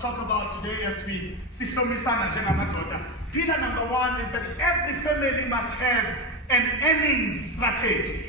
talk about today as we sihlomisana njengamadoda. Pillar number 1 is that every family must have an earnings strategy.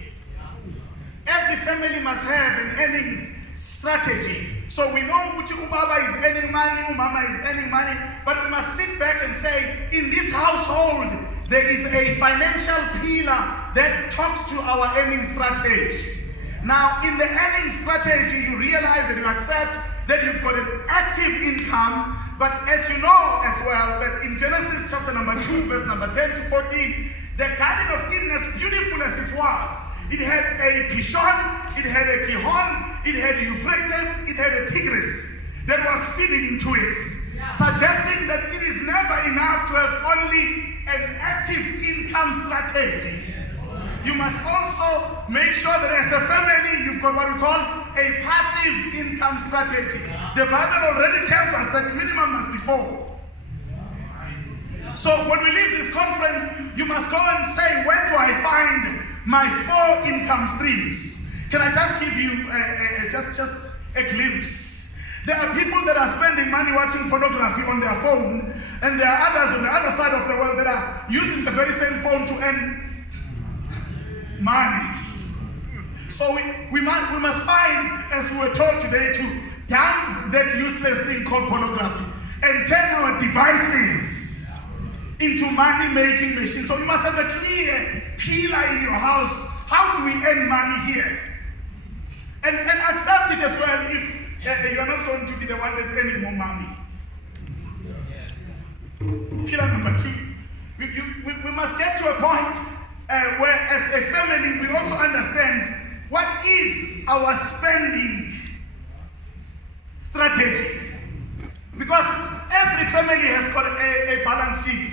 Every family must have an earnings strategy. So we know Uti Ubaba is earning money, Umama is earning money, but we must sit back and say, in this household, there is a financial pillar that talks to our earning strategy. Now, in the earning strategy, you realize and you accept that you've got an active income, but as you know as well, that in Genesis chapter number 2, verse number 10 to 14, the Garden of Eden, as beautiful as it was, it had a Pishon, it had a Gihon, it had a Euphrates, it had a Tigris that was feeding into it, suggesting that it is never enough to have only an active income strategy. You must also make sure that as a family, you've got what we call a passive income strategy. The Bible already tells us that minimum must be 4. So when we leave this conference, you must go and say, where do I find my 4 income streams? Can I just give you just a glimpse? There are people that are spending money watching pornography on their phone, and there are others on the other side of the world that are using the very same phone to earn money. So we must find, as we were taught today, to dump that useless thing called pornography and turn our devices into money-making machines. So you must have a clear pillar in your house. How do we earn money here? And accept it as well if you're not going to be the one that's earning more money. Pillar number 2. We must get to a point where as a family we also understand what is our spending strategy. Because every family has got a balance sheet.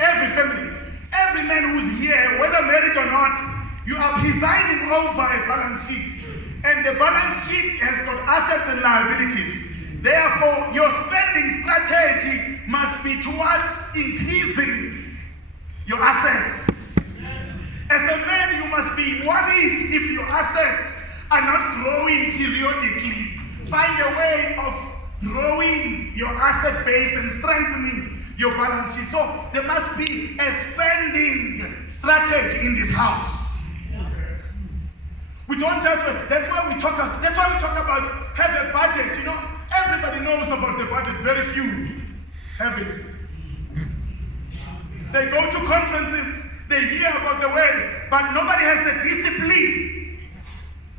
Every family. Every man who's here, whether married or not, you are presiding over a balance sheet. And the balance sheet has got assets and liabilities. Therefore, your spending strategy must be towards increasing your assets. As a man, you must be worried if your assets are not growing periodically. Find a way of growing your asset base and strengthening your balance sheet. So there must be a spending strategy in this house. We don't just, that's why we talk about have a budget. You know, everybody knows about the budget, very few have it. They go to conferences, they hear about the word, but nobody has the discipline.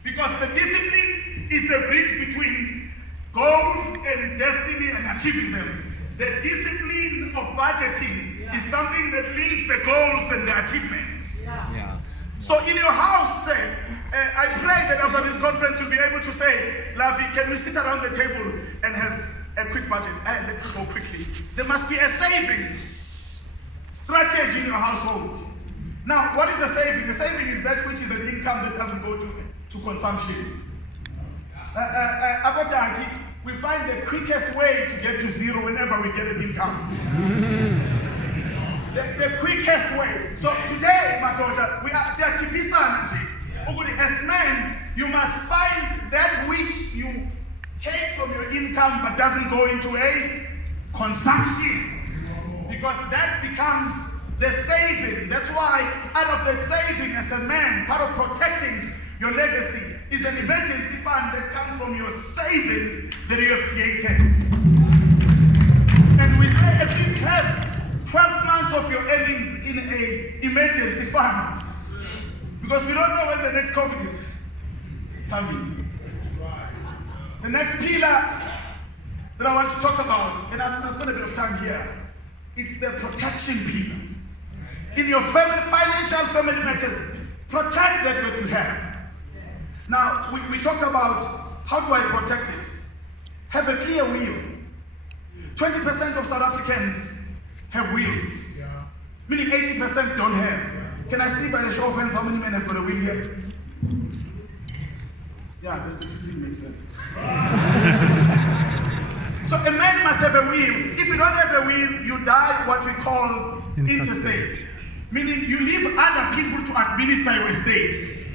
Because the discipline is the bridge between goals and destiny and achieving them. The discipline of budgeting is something that links the goals and the achievements. Yeah. So in your house, I pray that after this conference you'll be able to say, Lavi, can we sit around the table and have a quick budget? Let me go quickly. There must be a savings strategy in your household. Now, what is a saving? A saving is that which is an income that doesn't go to consumption. We find the quickest way to get to 0 whenever we get an income. The quickest way. So today, my daughter, we are as men, you must find that which you take from your income but doesn't go into a consumption. Because that becomes the saving. That's why out of that saving as a man, part of protecting your legacy is an emergency fund that comes from your saving that you have created. And we say at least have 12 months of your earnings in an emergency fund. Because we don't know when the next COVID is coming. The next pillar that I want to talk about, and I'll spend a bit of time here, it's the protection pillar. In your financial family matters, protect that what you have. Now, we talk about how do I protect it? Have a clear will. 20% of South Africans have wills, meaning 80% don't have. Can I see by the show of hands how many men have got a will here? Yeah, the statistic makes sense. So a man must have a will. If you don't have a will, you die what we call intestate. Meaning you leave other people to administer your estates.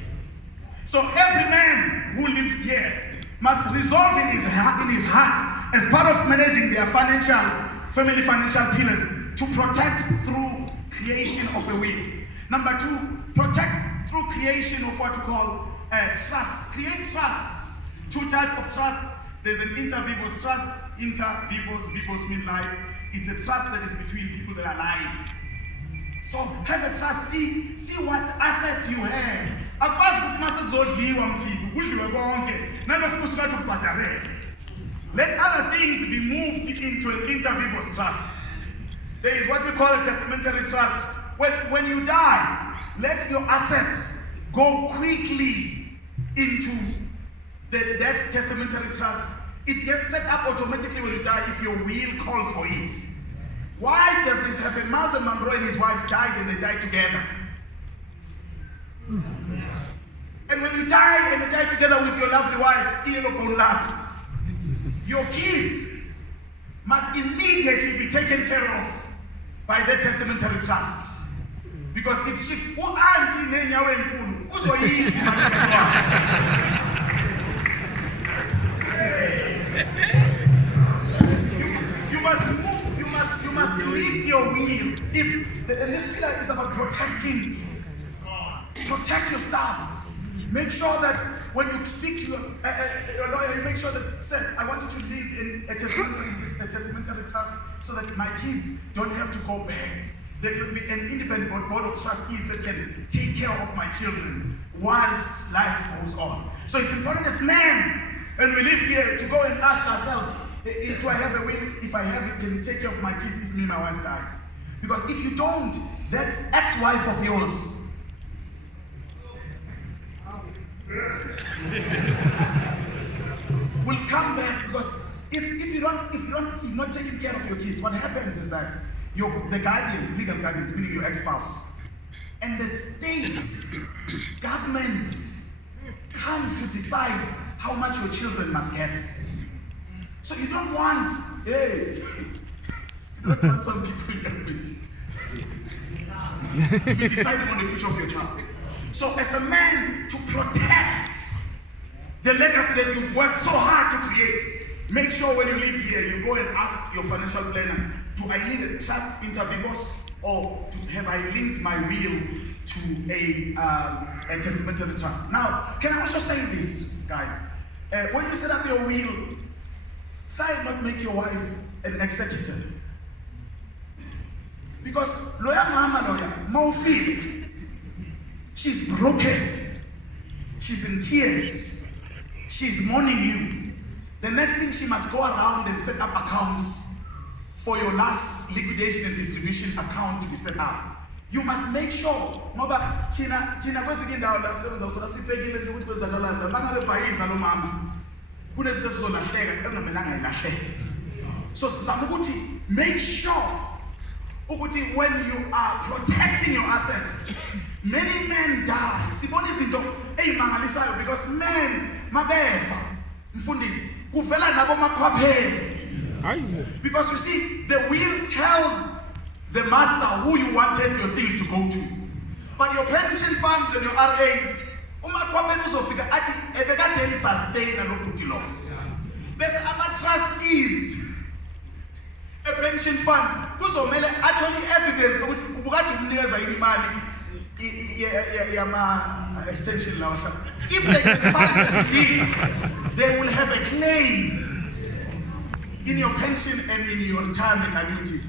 So every man who lives here must resolve in his heart as part of managing their family financial pillars, to protect through creation of a will. Number 2, protect through creation of what we call trust. Create trusts. 2 types of trust. There's an inter vivos trust. Inter vivos, vivos mean life. It's a trust that is between people that are alive. So have a trust. See what assets you have. Let other things be moved into an inter vivos trust. There is what we call a testamentary trust. When you die, let your assets go quickly into that testamentary trust. It gets set up automatically when you die if your will calls for it. Why does this happen? Miles and Monroe and his wife died and they died together. And when you die and you die together with your lovely wife, your kids must immediately be taken care of by that testamentary trust. Because it shifts. You must lead your will. And this pillar is about protecting. Protect your stuff. Make sure that when you speak to your lawyer, you make sure that, sir, I want you to lead in a testamentary trust so that my kids don't have to go back. There can be an independent board of trustees that can take care of my children whilst life goes on. So it's important as men, and we live here, to go and ask ourselves, do I have a will? If I have it, can you take care of my kids if my wife dies? Because if you don't, that ex-wife of yours will come back. Because if you've not taken care of your kids, what happens is that the guardians, legal guardians, meaning your ex-spouse, and the state government comes to decide how much your children must get. So you don't want some people in government to be deciding on the future of your child. So as a man, to protect the legacy that you've worked so hard to create, make sure when you leave here, you go and ask your financial planner, do I need a trust inter vivos, or have I linked my will to a testamentary trust? Now, can I also say this, guys? When you set up your will, try and not make your wife an executor. Because lawyer mama she's broken. She's in tears. She's mourning you. The next thing, she must go around and set up accounts for your last liquidation and distribution account to be set up. You must make sure, ngoba thina kwezinye indawo la sisebenza khona sibhekile nje ukuthi kwezakalanda bangabe bhayiza lo mama. Kunezinto sizolahleka engamelanga ilahleke. So sizama ukuthi make sure ukuthi when you are protecting your assets, many men die. Sibona izinto ezimangalisayo because men mabefa mfundisi kuvela nabo makhwapheni. Because you see, the will tells the master who you wanted your things to go to. But your pension funds and your RAs, umakhwapheni uzofika athi ebekade sustain alokuthi lo. Bese ama-trustees a pension fund kuzomele actually evidence ukuthi ubukade umnikeza imali yama extension lawa. If they can find that you did, they will have a claim in your pension and in your retirement annuities.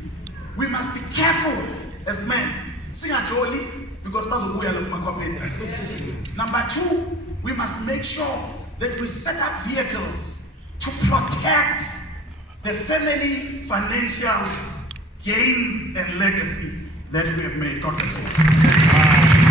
We must be careful as men. Singajoli because bazobuya la kumakhwapheni. Number 2, we must make sure that we set up vehicles to protect the family financial gains and legacy that we have made. God bless you.